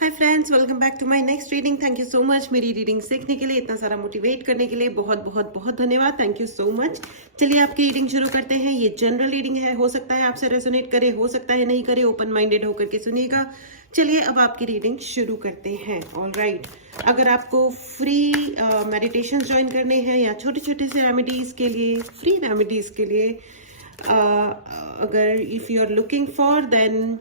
Hi friends, welcome back to my next reading. Thank you so much मेरी reading सीखने के लिए, इतना सारा मोटिवेट करने के लिए बहुत बहुत बहुत धन्यवाद। Thank you so much. चलिए आपकी रीडिंग शुरू करते हैं। ये जनरल रीडिंग है, हो सकता है आपसे रेजोनेट करे, हो सकता है नहीं करे। ओपन माइंडेड होकर के सुनिएगा। चलिए अब आपकी रीडिंग शुरू करते हैं। ऑल राइट, अगर आपको फ्री मेडिटेशन ज्वाइन करने हैं या छोटे छोटे से रेमेडीज के लिए, फ्री रेमेडीज के लिए, अगर if you are looking for, then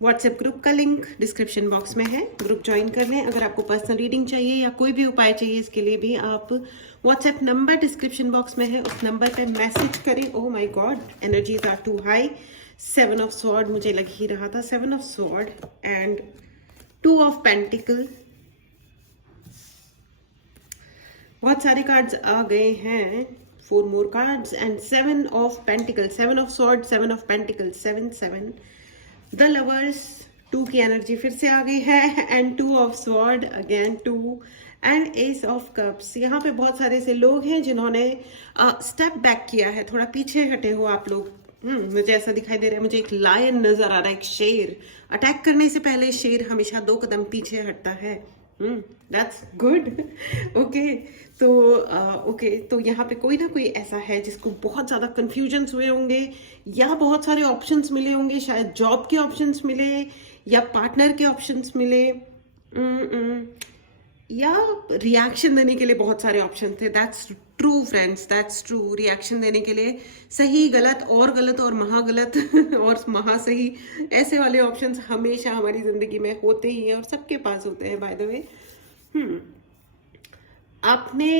WhatsApp group का लिंक डिस्क्रिप्शन बॉक्स में है, ग्रुप ज्वाइन कर लें। अगर आपको पर्सनल रीडिंग चाहिए या कोई भी उपाय चाहिए, इसके लिए भी आप व्हाट्सएप नंबर डिस्क्रिप्शन बॉक्स में है, उस नंबर पे मैसेज करें। Oh my god, energies are too high. 7 of sword मुझे लग ही रहा था, 7 of sword and 2 of pentacle. बहुत सारे कार्ड्स आ गए हैं, 4 more cards and 7 of pentacle, 7 of sword, 7 of pentacle, 7 the lovers, 2 की एनर्जी फिर से आ गई है and 2 of sword again 2 and ace of cups. यहाँ पे बहुत सारे ऐसे लोग हैं जिन्होंने स्टेप बैक किया है, थोड़ा पीछे हटे हो आप लोग। मुझे ऐसा दिखाई दे रहा है, मुझे एक लायन नजर आ रहा है, एक शेर। अटैक करने से पहले शेर हमेशा 2 कदम पीछे हटता है। That's good. ओके, तो यहाँ पे कोई ना कोई ऐसा है जिसको बहुत ज्यादा कंफ्यूजन हुए होंगे, या बहुत सारे ऑप्शंस मिले होंगे, शायद जॉब के ऑप्शंस मिले या पार्टनर के ऑप्शंस मिले, या रिएक्शन देने के लिए बहुत सारे ऑप्शन थे। That's true friends, that's true. Reaction देने के लिए सही गलत और महागलत और महासही, ऐसे वाले ऑप्शंस हमेशा हमारी जिंदगी में होते ही हैं और सबके पास होते हैं बाय द वे। आपने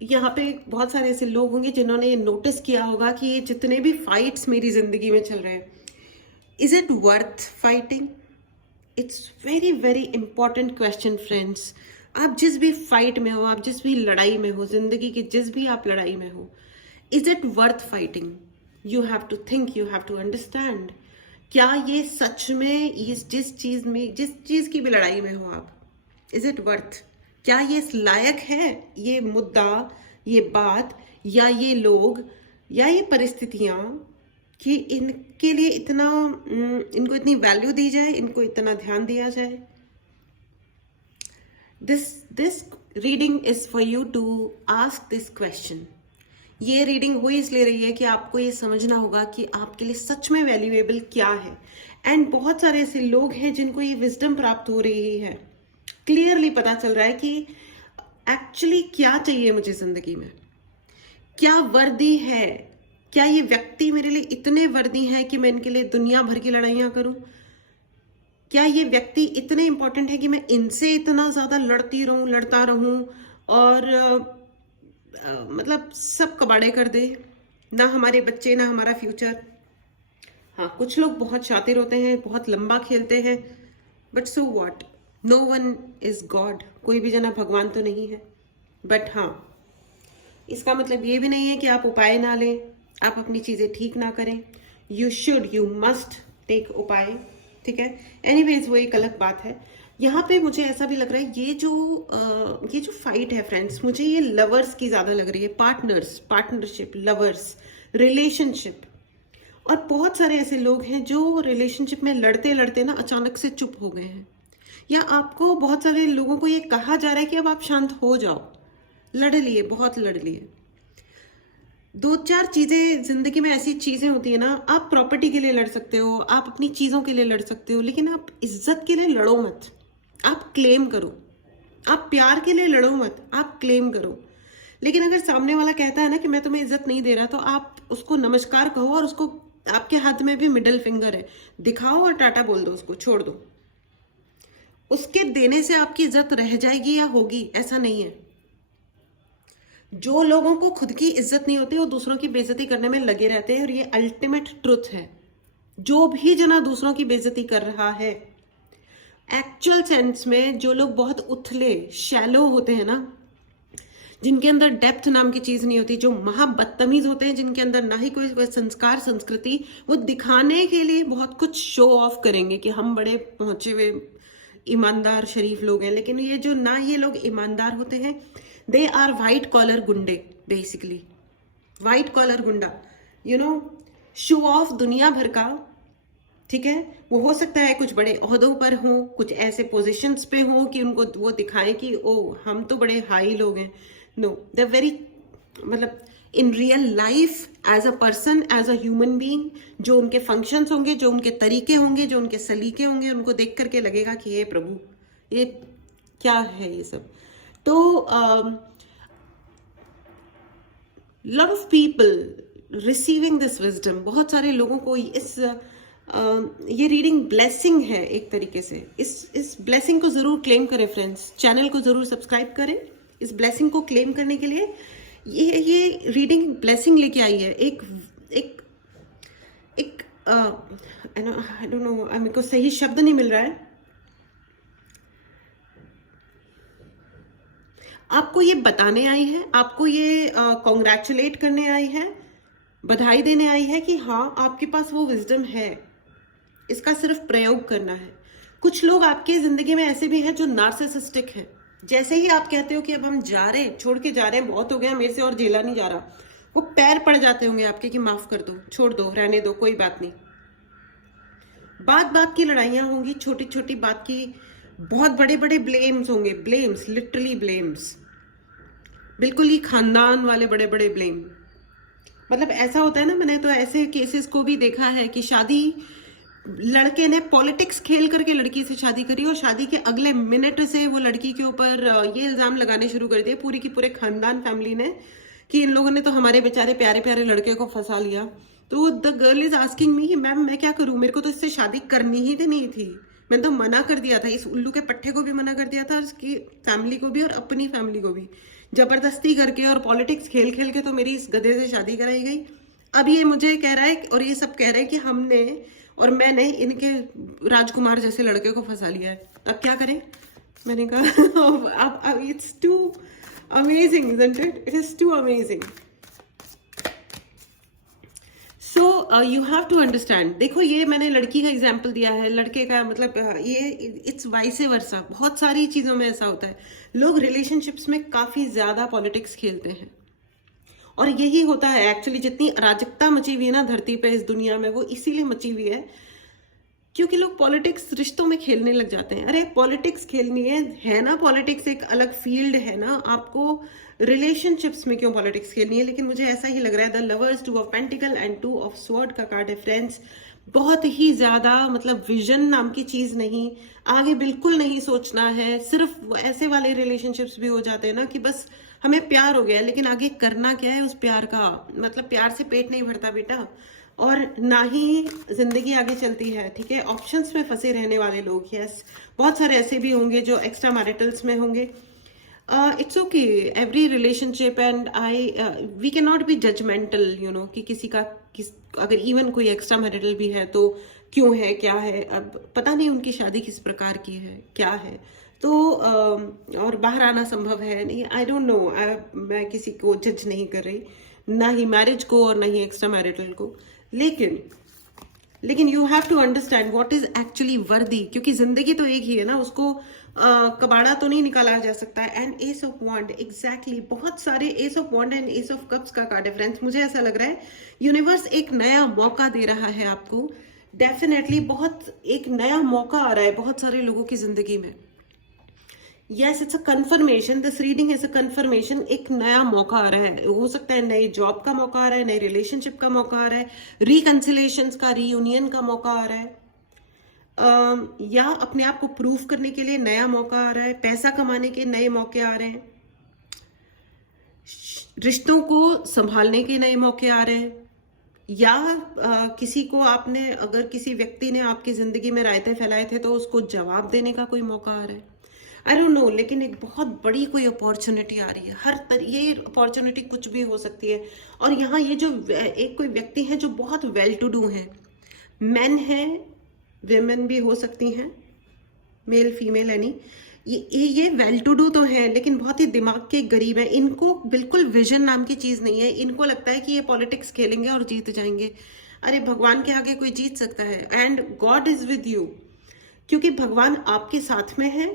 यहाँ पे बहुत सारे ऐसे लोग होंगे जिन्होंने ये नोटिस किया होगा कि ये जितने भी फाइट्स मेरी जिंदगी में चल रहे हैं, is it worth fighting? It's very very important question friends. आप जिस भी फाइट में हो, आप जिस भी लड़ाई में हो, जिंदगी की जिस भी आप लड़ाई में हो, is it worth fighting? You have to think, you have to understand. क्या ये सच में, इस जिस चीज की भी लड़ाई में हो आप, इज इट वर्थ? क्या ये इस लायक है, ये मुद्दा, ये बात, या ये लोग, या ये परिस्थितियां, कि इनके लिए इतना, इनको इतनी वैल्यू दी जाए, इनको इतना ध्यान दिया जाए? This reading is for you to ask this question. ये रीडिंग हुई इसलिए रही है कि आपको ये समझना होगा कि आपके लिए सच में वैल्यूएबल क्या है। एंड बहुत सारे ऐसे लोग हैं जिनको ये विजडम प्राप्त हो रही है, क्लियरली पता चल रहा है कि एक्चुअली क्या चाहिए मुझे जिंदगी में, क्या वर्दी है, क्या ये व्यक्ति मेरे लिए इतने वर्दी हैं कि मैं इनके लिए दुनिया भर की लड़ाइयां करूं? क्या ये व्यक्ति इतने इंपॉर्टेंट है कि मैं इनसे इतना ज्यादा लड़ता रहूं और मतलब सब कबाड़े कर दे, ना हमारे बच्चे ना हमारा फ्यूचर। हाँ, कुछ लोग बहुत शातिर होते हैं, बहुत लंबा खेलते हैं, but so what, no one is god. कोई भी जना भगवान तो नहीं है। बट हाँ, इसका मतलब ये भी नहीं है कि आप उपाय ना लें, आप अपनी चीजें ठीक ना करें। यू मस्ट टेक उपाय, ठीक है। एनीवेज, वो एक अलग बात है। यहाँ पे मुझे ऐसा भी लग रहा है, ये जो फाइट है फ्रेंड्स, मुझे ये लवर्स की ज्यादा लग रही है। Partnership, lovers, relationship. और बहुत सारे ऐसे लोग हैं जो रिलेशनशिप में लड़ते लड़ते ना अचानक से चुप हो गए हैं, या आपको, बहुत सारे लोगों को ये कहा जा रहा है कि अब आप शांत हो जाओ, लड़ लिए, बहुत लड़ लिए। 2-4 चीजें जिंदगी में, ऐसी चीजें होती है ना, आप प्रॉपर्टी के लिए लड़ सकते हो, आप अपनी चीजों के लिए लड़ सकते हो, लेकिन आप इज्जत के लिए लड़ो मत। आप क्लेम करो। आप प्यार के लिए लड़ो मत, आप क्लेम करो। लेकिन अगर सामने वाला कहता है ना कि मैं तुम्हें इज्जत नहीं दे रहा, तो आप उसको नमस्कार कहो, और उसको, आपके हाथ में भी मिडिल फिंगर है, दिखाओ और टाटा बोल दो, उसको छोड़ दो। उसके देने से आपकी इज्जत रह जाएगी या होगी, ऐसा नहीं है। जो लोगों को खुद की इज्जत नहीं होती, वो दूसरों की बेइज्जती करने में लगे रहते हैं, और ये अल्टीमेट ट्रुथ है। जो भी जना दूसरों की बेइज्जती कर रहा है, एक्चुअल सेंस में जो लोग बहुत उथले, शैलो होते हैं ना, जिनके अंदर डेप्थ नाम की चीज नहीं होती, जो महाबदतमीज होते हैं, जिनके अंदर ना ही कोई संस्कार, संस्कृति, वो दिखाने के लिए बहुत कुछ शो ऑफ करेंगे कि हम बड़े पहुंचे हुए ईमानदार शरीफ लोग हैं। लेकिन ये जो ना, ये लोग ईमानदार होते हैं, दे आर व्हाइट कॉलर गुंडे, बेसिकली व्हाइट कॉलर गुंडा, शो ऑफ दुनिया भर का, ठीक है, वो हो सकता है कुछ बड़े ओहदों पर हों, कुछ ऐसे पोजीशंस पे हों कि उनको वो दिखाएं कि ओ हम तो बड़े हाई लोग हैं। नो, दे वेरी, मतलब in real life as a person, as a human being, जो उनके फंक्शंस होंगे, जो उनके तरीके होंगे, जो उनके सलीके होंगे, उनको देख करके लगेगा कि हे प्रभु, ये क्या है ये सब। तो lot of people receiving this wisdom, बहुत सारे लोगों को ये रीडिंग ब्लेसिंग है एक तरीके से। इस ब्लेसिंग को जरूर क्लेम करें फ्रेंड्स, चैनल को जरूर सब्सक्राइब करें। इस ब्लेसिंग को क्लेम करने के लिए ये रीडिंग ब्लेसिंग लेके आई है। एक एक एक आई डोंट नो, मेरे को सही शब्द नहीं मिल रहा है। आपको ये बताने आई है, आपको ये कॉन्ग्रेचुलेट करने आई है, बधाई देने आई है कि हाँ आपके पास वो विजडम है, इसका सिर्फ प्रयोग करना है। कुछ लोग आपके जिंदगी में ऐसे भी हैं जो नार्सिसिस्टिक हैं। जैसे ही आप कहते हो कि अब हम जा रहे हैं, छोड़ के जा रहे हैं, बहुत हो गया मेरे से और झेला नहीं जा रहा, वो पैर पड़ जाते होंगे आपके कि माफ कर दो, छोड़ दो, रहने दो, कोई बात नहीं। बात बात की लड़ाइयां होंगी, छोटी छोटी बात की, बहुत बड़े बड़े ब्लेम्स होंगे, ब्लेम्स, लिटरली ब्लेम्स, बिल्कुल ही खानदान वाले बड़े बड़े ब्लेम। मतलब ऐसा होता है ना, मैंने तो ऐसे केसेस को भी देखा है कि शादी, लड़के ने पॉलिटिक्स खेल करके लड़की से शादी करी और शादी के अगले मिनट से वो लड़की के ऊपर ये इल्जाम लगाने शुरू कर दिए, पूरी की पूरे खानदान फैमिली ने, कि इन लोगों ने तो हमारे बेचारे प्यारे प्यारे लड़के को फंसा लिया। तो the girl is asking me, ma'am मैं क्या करूं, मेरे को तो इससे शादी करनी ही तो नहीं थी, मैंने तो मना कर दिया था, इस उल्लू के पट्टे को भी मना कर दिया था, उसकी फैमिली को भी और अपनी फैमिली को भी, जबरदस्ती करके और पॉलिटिक्स खेल खेल के तो मेरी इस गधे से शादी कराई गई। अब ये मुझे कह रहा है और ये सब कह रहे हैं कि हमने और मैंने इनके राजकुमार जैसे लड़के को फंसा लिया है, अब क्या करें। मैंने कहा अब it's too amazing, isn't it? It is too amazing. So you have to understand. देखो ये मैंने लड़की का एग्जाम्पल दिया है, लड़के का मतलब ये इट्स वाइस वर्सा, बहुत सारी चीज़ों में ऐसा होता है। लोग रिलेशनशिप्स में काफ़ी ज़्यादा पॉलिटिक्स खेलते हैं और यही होता है एक्चुअली। जितनी अराजकता मची हुई है ना धरती पे इस दुनिया में, वो इसीलिए मची हुई है क्योंकि लोग पॉलिटिक्स रिश्तों में खेलने लग जाते हैं। अरे पॉलिटिक्स खेलनी है ना, पॉलिटिक्स एक अलग फील्ड है ना, आपको रिलेशनशिप्स में क्यों पॉलिटिक्स खेलनी है। लेकिन मुझे ऐसा ही लग रहा है, the lovers, 2 of pentacle and 2 of sword का कार्ड है फ्रेंड्स। बहुत ही ज्यादा मतलब विजन नाम की चीज नहीं, आगे बिल्कुल नहीं सोचना है। सिर्फ ऐसे वाले रिलेशनशिप्स भी हो जाते हैं ना कि बस हमें प्यार हो गया लेकिन आगे करना क्या है उस प्यार का, मतलब प्यार से पेट नहीं भरता बेटा, और ना ही जिंदगी आगे चलती है। ठीक है, ऑप्शंस में फंसे रहने वाले लोग, यस बहुत सारे ऐसे भी होंगे जो एक्स्ट्रा मैरिटल्स में होंगे। It's okay, every relationship and we can not be judgemental, you know, कि किसी का अगर इवन कोई एक्स्ट्रा मैरिटल भी है तो क्यों है, क्या है, अब पता नहीं उनकी शादी किस प्रकार की है, क्या है, तो और बाहर आना संभव है नहीं, आई डोंट नो। मैं किसी को जज नहीं कर रही, ना ही मैरिज को और ना ही एक्स्ट्रा मैरिटल को, लेकिन you have to understand what is actually worthy, क्योंकि जिंदगी तो एक ही है ना, उसको कबाड़ा तो नहीं निकाला जा सकता है। And ace of wand, exactly, बहुत सारे ace of wand and ace of cups का कार्ड है फ्रेंड्स। मुझे ऐसा लग रहा है यूनिवर्स एक नया मौका दे रहा है आपको, डेफिनेटली बहुत एक नया मौका आ रहा है बहुत सारे लोगों की जिंदगी में। Yes, it's a confirmation, this reading is a confirmation, एक नया मौका आ रहा है। हो सकता है नई जॉब का मौका आ रहा है, नई रिलेशनशिप का मौका आ रहा है, रिकंसिलेशंस का, रीयूनियन का मौका आ रहा है, या अपने आप को प्रूव करने के लिए नया मौका आ रहा है, पैसा कमाने के नए मौके आ रहे हैं, रिश्तों को संभालने के नए मौके आ रहे हैं, या किसी को आपने, अगर किसी व्यक्ति ने आपकी जिंदगी में रायते फैलाए थे तो उसको जवाब देने का कोई मौका आ रहा है। आई डोंट नो, लेकिन एक बहुत बड़ी कोई अपॉर्चुनिटी आ रही है। ये अपॉर्चुनिटी कुछ भी हो सकती है। और यहाँ ये जो एक कोई व्यक्ति है जो बहुत वेल टू डू है, मेन है, विमेन भी हो सकती हैं, मेल फीमेल यानी, ये वेल टू डू तो है लेकिन बहुत ही दिमाग के गरीब है। इनको बिल्कुल विजन नाम की चीज नहीं है। इनको लगता है कि ये पॉलिटिक्स खेलेंगे और जीत जाएंगे। अरे भगवान के आगे कोई जीत सकता है? And God is with you, क्योंकि भगवान आपके साथ में है,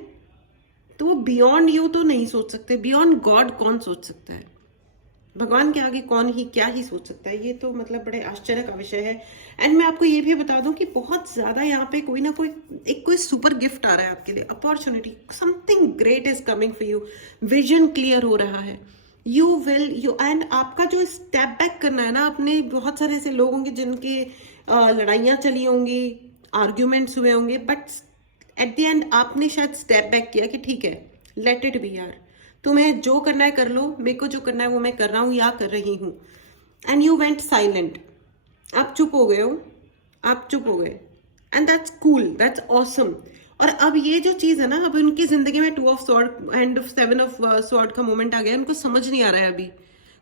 तो वो बियॉन्ड यू तो नहीं सोच सकते, बियॉन्ड गॉड कौन सोच सकता है? भगवान के आगे कौन ही क्या ही सोच सकता है, ये तो मतलब बड़े आश्चर्य का विषय है। एंड मैं आपको ये भी बता दूं कि बहुत ज्यादा यहाँ पे कोई ना कोई कोई सुपर गिफ्ट आ रहा है आपके लिए, opportunity, something great is coming for you, vision clear हो रहा है, यू विल यू एंड आपका जो स्टेप बैक करना है ना, अपने बहुत सारे ऐसे लोग होंगे जिनके लड़ाइयाँ चली होंगी, आर्ग्यूमेंट्स हुए होंगे, बट एट द एंड आपने शायद स्टेप बैक किया कि ठीक है, लेट इट बी यार, तुम्हें जो करना है कर लो, मेरे को जो करना है वो मैं कर रहा हूं या कर रही हूं। एंड यू वेंट साइलेंट, आप चुप हो गए हो, आप चुप हो गए, and that's cool, that's awesome. और अब ये जो चीज है ना, अब उनकी जिंदगी में 2 of sword and 7 of sword का मोमेंट आ गया, उनको समझ नहीं आ रहा है, अभी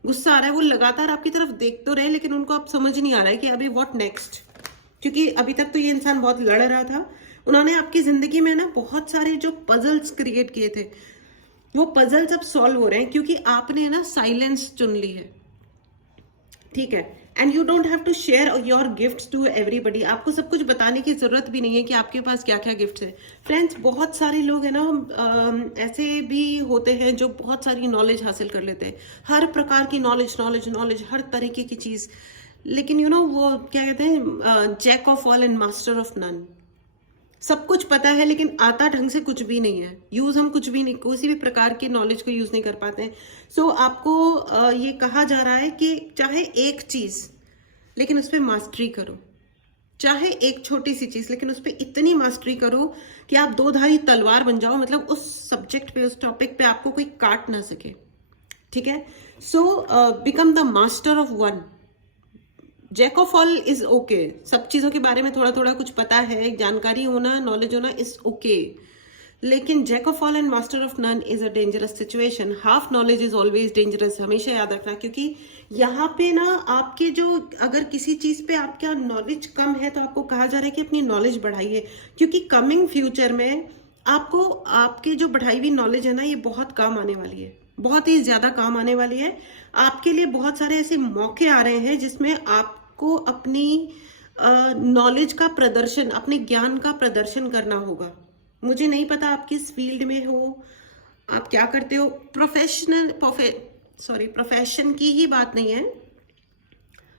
गुस्सा आ रहा है, वो लगातार आपकी तरफ देख तो रहे, लेकिन उनको अब समझ नहीं आ रहा है कि अभी व्हाट नेक्स्ट। क्योंकि अभी तक तो ये इंसान बहुत लड़ रहा था, उन्होंने आपकी जिंदगी में ना बहुत सारे जो पजल्स क्रिएट किए थे, वो पजल्स अब सॉल्व हो रहे हैं, क्योंकि आपने ना साइलेंस चुन ली है, ठीक है। And you don't have to share your gifts to everybody, आपको सब कुछ बताने की जरूरत भी नहीं है कि आपके पास क्या क्या गिफ्ट्स है। फ्रेंड्स, बहुत सारे लोग है ना ऐसे भी होते हैं जो बहुत सारी नॉलेज हासिल कर लेते हैं, हर प्रकार की नॉलेज नॉलेज नॉलेज, हर तरीके की चीज, लेकिन यू नो वो क्या कहते हैं, jack of all and master of none. सब कुछ पता है लेकिन आता ढंग से कुछ भी नहीं है, यूज हम कुछ भी नहीं, किसी भी प्रकार की नॉलेज को यूज नहीं कर पाते हैं। सो आपको ये कहा जा रहा है कि चाहे एक चीज लेकिन उस पर मास्टरी करो, चाहे एक छोटी सी चीज लेकिन उस पर इतनी मास्टरी करो कि आप 2 धारी तलवार बन जाओ, मतलब उस सब्जेक्ट पे, उस टॉपिक पे आपको कोई काट ना सके, ठीक है। So become the master of one. Jack of all is okay, सब चीजों के बारे में थोड़ा थोड़ा कुछ पता है, जानकारी होना, नॉलेज होना इज ओके, लेकिन jack of all and master of none is a dangerous situation. Half knowledge is always dangerous, हमेशा याद रखना, क्योंकि यहाँ पे ना आपके जो, अगर किसी चीज पे आपका नॉलेज कम है तो आपको कहा जा रहा है कि अपनी नॉलेज बढ़ाइए, क्योंकि कमिंग फ्यूचर में आपको आपकी जो बढ़ाई हुई नॉलेज है ना, ये बहुत काम आने वाली है, बहुत ही ज्यादा काम आने वाली है। आपके लिए बहुत सारे ऐसे मौके आ रहे हैं जिसमें आपको अपनी नॉलेज का प्रदर्शन, अपने ज्ञान का प्रदर्शन करना होगा। मुझे नहीं पता आप किस फील्ड में हो, आप क्या करते हो, प्रोफेशन की ही बात नहीं है,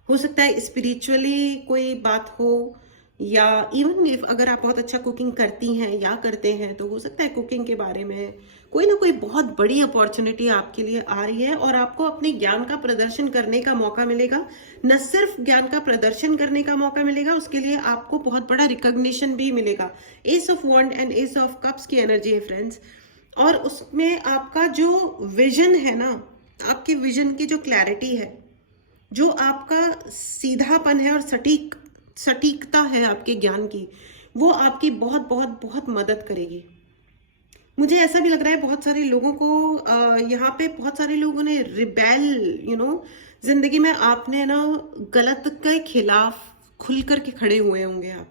हो सकता है स्पिरिचुअली कोई बात हो, या इवन इफ अगर आप बहुत अच्छा कुकिंग करती हैं या करते हैं तो हो सकता है कुकिंग के बारे में कोई ना कोई बहुत बड़ी अपॉर्चुनिटी आपके लिए आ रही है, और आपको अपने ज्ञान का प्रदर्शन करने का मौका मिलेगा। न सिर्फ ज्ञान का प्रदर्शन करने का मौका मिलेगा, उसके लिए आपको बहुत बड़ा रिकॉग्निशन भी मिलेगा। Ace of wand and ace of cups की एनर्जी है फ्रेंड्स, और उसमें आपका जो विजन है ना, आपके विजन की जो क्लैरिटी है, जो आपका सीधापन है और सटीकता है आपके ज्ञान की, वो आपकी बहुत बहुत बहुत मदद करेगी। मुझे ऐसा भी लग रहा है बहुत सारे लोगों को यहाँ पे बहुत सारे लोगों ने रिबेल, जिंदगी में आपने ना गलत के खिलाफ खुल करके खड़े हुए होंगे आप,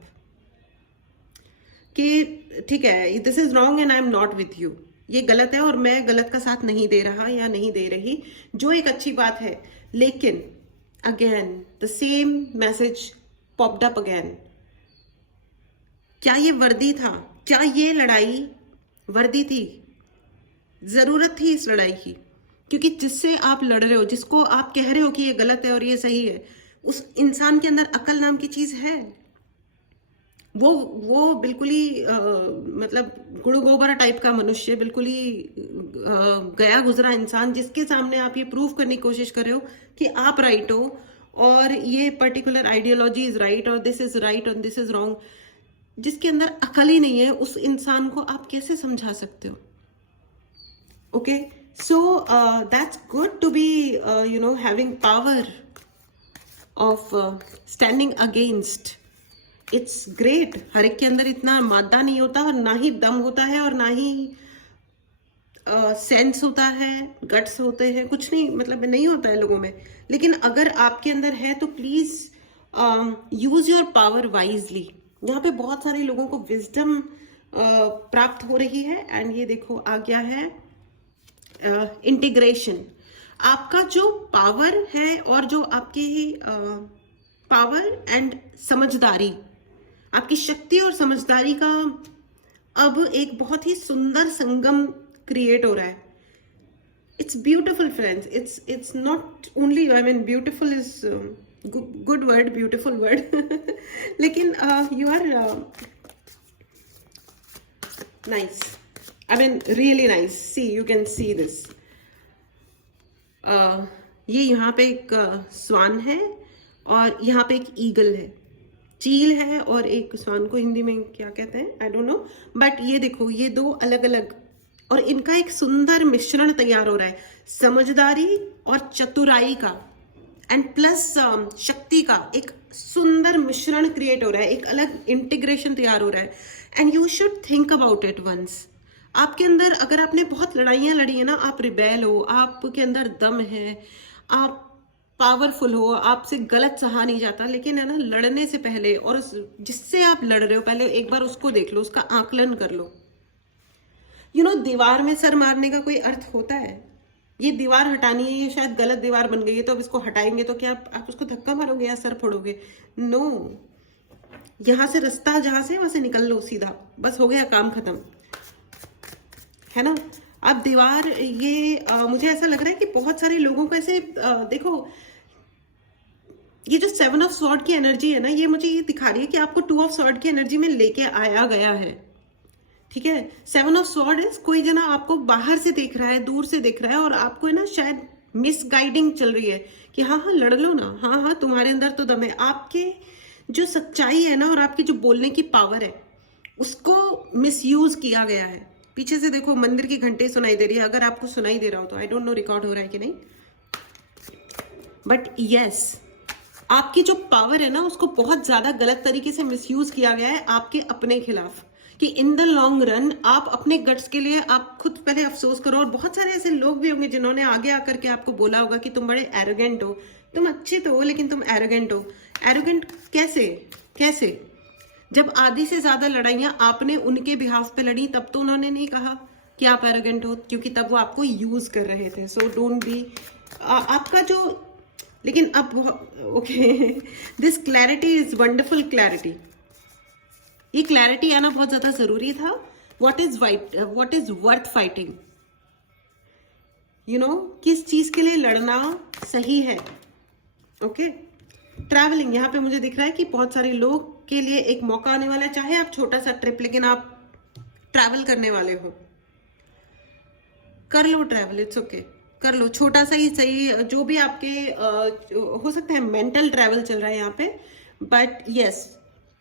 कि ठीक है, this is wrong and I am not with you, ये गलत है और मैं गलत का साथ नहीं दे रहा या नहीं दे रही, जो एक अच्छी बात है। लेकिन again the same message popped up again, क्या ये वर्दी था, क्या ये लड़ाई वर्दी थी, जरूरत थी इस लड़ाई की? क्योंकि जिससे आप लड़ रहे हो, जिसको आप कह रहे हो कि ये गलत है और ये सही है, उस इंसान के अंदर अकल नाम की चीज है। वो बिल्कुल ही मतलब गुड़ गोबर टाइप का मनुष्य, बिल्कुल ही गया गुजरा इंसान, जिसके सामने आप ये प्रूव करने की कोशिश कर रहे हो कि आप राइट हो और ये पर्टिकुलर आइडियोलॉजी इज राइट और दिस इज राइट और दिस इज रॉन्ग, जिसके अंदर अकल ही नहीं है, उस इंसान को आप कैसे समझा सकते हो? Okay, so that's good to be having power of standing against, it's great. हर एक के अंदर इतना मादा नहीं होता, और ना ही दम होता है, और ना ही सेंस होता है, गट्स होते हैं, कुछ नहीं, मतलब नहीं होता है लोगों में। लेकिन अगर आपके अंदर है तो please use your power wisely. यहाँ पे बहुत सारे लोगों को विजडम प्राप्त हो रही है, एंड ये देखो आ गया है इंटीग्रेशन। आपका जो पावर है और जो आपकी पावर एंड समझदारी, आपकी शक्ति और समझदारी का अब एक बहुत ही सुंदर संगम क्रिएट हो रहा है। It's beautiful, friends. It's not only, I mean, beautiful is good word, beautiful word. लेकिन you are nice. I mean, really nice. See, you can see this. ये यहाँ पे एक स्वान है और यहाँ पे एक ईगल है, चील है, और एक स्वान को हिंदी में क्या कहते हैं आई डोंट नो, बट ये देखो, ये दो अलग अलग, और इनका एक सुंदर मिश्रण तैयार हो रहा है, समझदारी और चतुराई का एंड प्लस शक्ति का एक सुंदर मिश्रण क्रिएट हो रहा है, एक अलग इंटीग्रेशन तैयार हो रहा है. And you should think about it once. आपके अंदर अगर आपने बहुत लड़ाइयां लड़ी है ना, आप रिबेल हो, आपके अंदर दम है, आप पावरफुल हो, आपसे गलत सहा नहीं जाता, लेकिन है ना, लड़ने से पहले और जिससे आप लड़ रहे हो पहले एक बार उसको देख लो, उसका आकलन कर लो. यू नो, दीवार में सर मारने का कोई अर्थ होता है? ये दीवार हटानी है, ये शायद गलत दीवार बन गई है, तो अब इसको हटाएंगे तो क्या आप उसको धक्का मारोगे या सर फोड़ोगे? नो, यहां से रास्ता जहां से वहां से निकल लो सीधा, बस हो गया काम खत्म, है ना. अब दीवार ये मुझे ऐसा लग रहा है कि बहुत सारे लोगों को ऐसे देखो, ये जो 7 ऑफ स्वॉर्ड की एनर्जी है ना, ये मुझे ये दिखा रही है कि आपको 2 ऑफ स्वॉर्ड की एनर्जी में लेके आया गया है. ठीक है, 7 ऑफ स्वॉर्ड इज कोई जना आपको बाहर से देख रहा है, दूर से देख रहा है, और आपको है ना शायद मिसगाइडिंग चल रही है कि हाँ हाँ लड़ लो ना, हाँ हाँ तुम्हारे अंदर तो दम है. आपके जो सच्चाई है ना और आपकी जो बोलने की पावर है उसको मिसयूज किया गया है. पीछे से देखो, मंदिर की घंटी सुनाई दे रही है, अगर आपको सुनाई दे रहा हो तो आई डोंट नो रिकॉर्ड हो रहा है कि नहीं, बट यस, आपकी जो पावर है ना उसको बहुत ज्यादा गलत तरीके से मिसयूज किया गया है आपके अपने खिलाफ, कि इन द लॉन्ग रन आप अपने गट्स के लिए आप खुद पहले अफसोस करो. और बहुत सारे ऐसे लोग भी होंगे जिन्होंने आगे आकर के आपको बोला होगा कि तुम बड़े एरोगेंट हो, तुम अच्छे तो हो लेकिन तुम एरोगेंट हो. एरोगेंट कैसे कैसे? जब आधी से ज्यादा लड़ाइयां आपने उनके बिहाफ पे लड़ी तब तो उन्होंने नहीं कहा कि आप एरोगेंट हो, क्योंकि तब वो आपको यूज कर रहे थे. सो डोंट बी आपका जो, लेकिन अब okay, this clarity is wonderful clarity. ये क्लैरिटी आना बहुत ज्यादा जरूरी था. What is worth fighting, you know, किस चीज के लिए लड़ना सही है. ओके, ट्रैवलिंग यहाँ पे मुझे दिख रहा है कि बहुत सारे लोग के लिए एक मौका आने वाला है, चाहे आप छोटा सा ट्रिप, लेकिन आप ट्रैवल करने वाले हो, कर लो ट्रैवल, इट्स ओके, कर लो, छोटा सा ही सही, जो भी आपके हो सकता है. मेंटल ट्रैवल चल रहा है यहाँ पे, बट यस,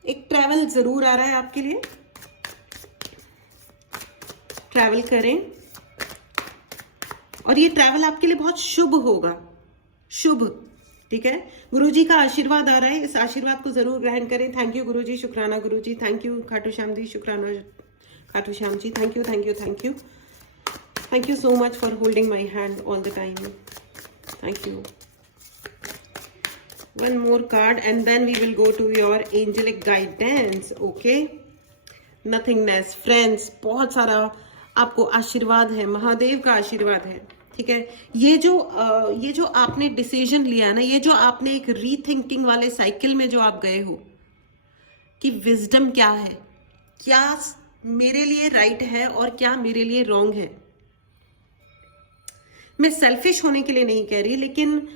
एक ट्रैवल जरूर आ रहा है आपके लिए. ट्रैवल करें, और ये ट्रैवल आपके लिए बहुत शुभ होगा, शुभ. ठीक है, गुरुजी का आशीर्वाद आ रहा है, इस आशीर्वाद को जरूर ग्रहण करें. थैंक यू गुरुजी, शुक्राना गुरुजी, थैंक यू खाटू श्याम जी, शुक्राना Khatu Shyam ji, thank you thank you thank you thank you so much for holding my hand all the time. Thank you. One more card and then we will go to your angelic guidance. Okay, nothingness, friends, बहुत सारा आपको आशीर्वाद है, महादेव का आशीर्वाद है. ठीक है, ये जो आपने डिसीजन लिया ना, ये जो आपने एक रीथिंकिंग वाले साइकिल में जो आप गए हो कि विजडम क्या है, क्या मेरे लिए राइट है और क्या मेरे लिए रॉन्ग है. मैं सेल्फिश होने के लिए नहीं कह रही, लेकिन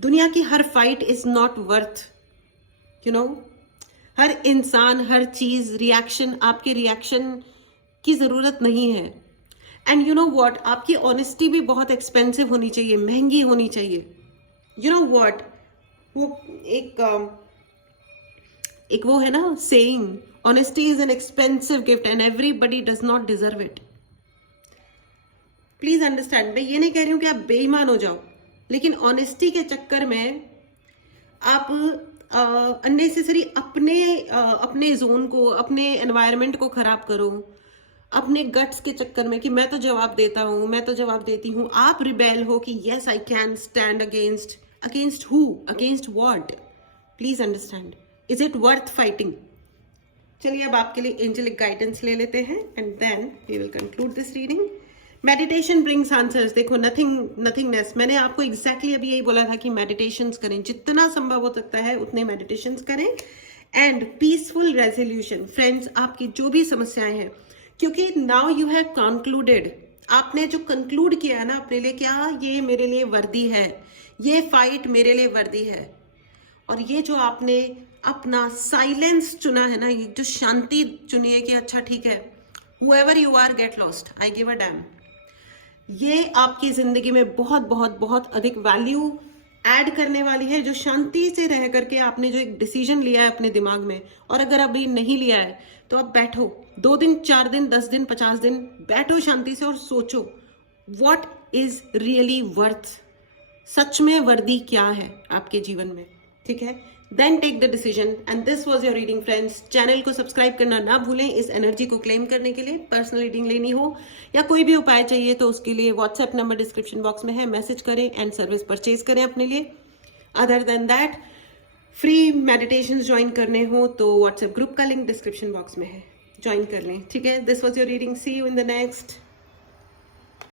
दुनिया की हर fight is not worth, you know, हर इंसान, हर चीज, रिएक्शन, आपके रिएक्शन की जरूरत नहीं है. एंड यू नो व्हाट, आपकी ऑनेस्टी भी बहुत एक्सपेंसिव होनी चाहिए, महंगी होनी चाहिए. यू नो व्हाट, वो एक वो है ना saying, honesty is an expensive gift and everybody does not deserve it. Please understand. मैं ये नहीं कह रही हूं कि आप बेईमान हो जाओ, लेकिन ऑनेस्टी के चक्कर में आप अननेसेसरी अपने जोन को, अपने एनवायरनमेंट को खराब करो, अपने गट्स के चक्कर में कि मैं तो जवाब देता हूं, मैं तो जवाब देती हूं. आप रिबेल हो कि yes I can stand against who, against what. Please understand, is it worth fighting. चलिए अब आपके लिए एंजेलिक गाइडेंस ले लेते हैं and then we will conclude this reading. Meditation brings answers. देखो, नथिंगनेस, मैंने आपको एग्जैक्टली अभी यही बोला था कि मेडिटेशंस करें, जितना संभव हो सकता है उतने मेडिटेशंस करें. And peaceful resolution. फ्रेंड्स, आपकी जो भी समस्याएं हैं, क्योंकि नाउ यू हैव कंक्लूडेड, आपने जो कंक्लूड किया है ना अपने लिए, क्या ये मेरे लिए वर्दी है, ये फाइट मेरे लिए वर्दी है, और ये जो आपने अपना साइलेंस चुना है ना, ये जो शांति चुनी है कि अच्छा ठीक है, whoever you are get lost, I give a damn, ये आपकी जिंदगी में बहुत बहुत बहुत अधिक वैल्यू ऐड करने वाली है। जो शांति से रह करके आपने जो एक डिसीजन लिया है अपने दिमाग में, और अगर अभी नहीं लिया है तो आप बैठो 2 दिन 4 दिन 10 दिन 50 दिन बैठो शांति से और सोचो व्हाट इज रियली वर्थ, सच में वर्दी क्या है आपके जीवन में, ठीक है। Then take the decision. And this was your reading friends. Channel को सब्सक्राइब करना ना भूलें इस एनर्जी को क्लेम करने के लिए। पर्सनल रीडिंग लेनी हो या कोई भी उपाय चाहिए तो उसके लिए व्हाट्सएप नंबर डिस्क्रिप्शन बॉक्स में है, मैसेज करें एंड सर्विस परचेज करें अपने लिए। Other than that, free meditation join करने हो तो व्हाट्सएप ग्रुप का लिंक डिस्क्रिप्शन बॉक्स में है, ज्वाइन कर लें, ठीक है। This was your reading, see you in the next.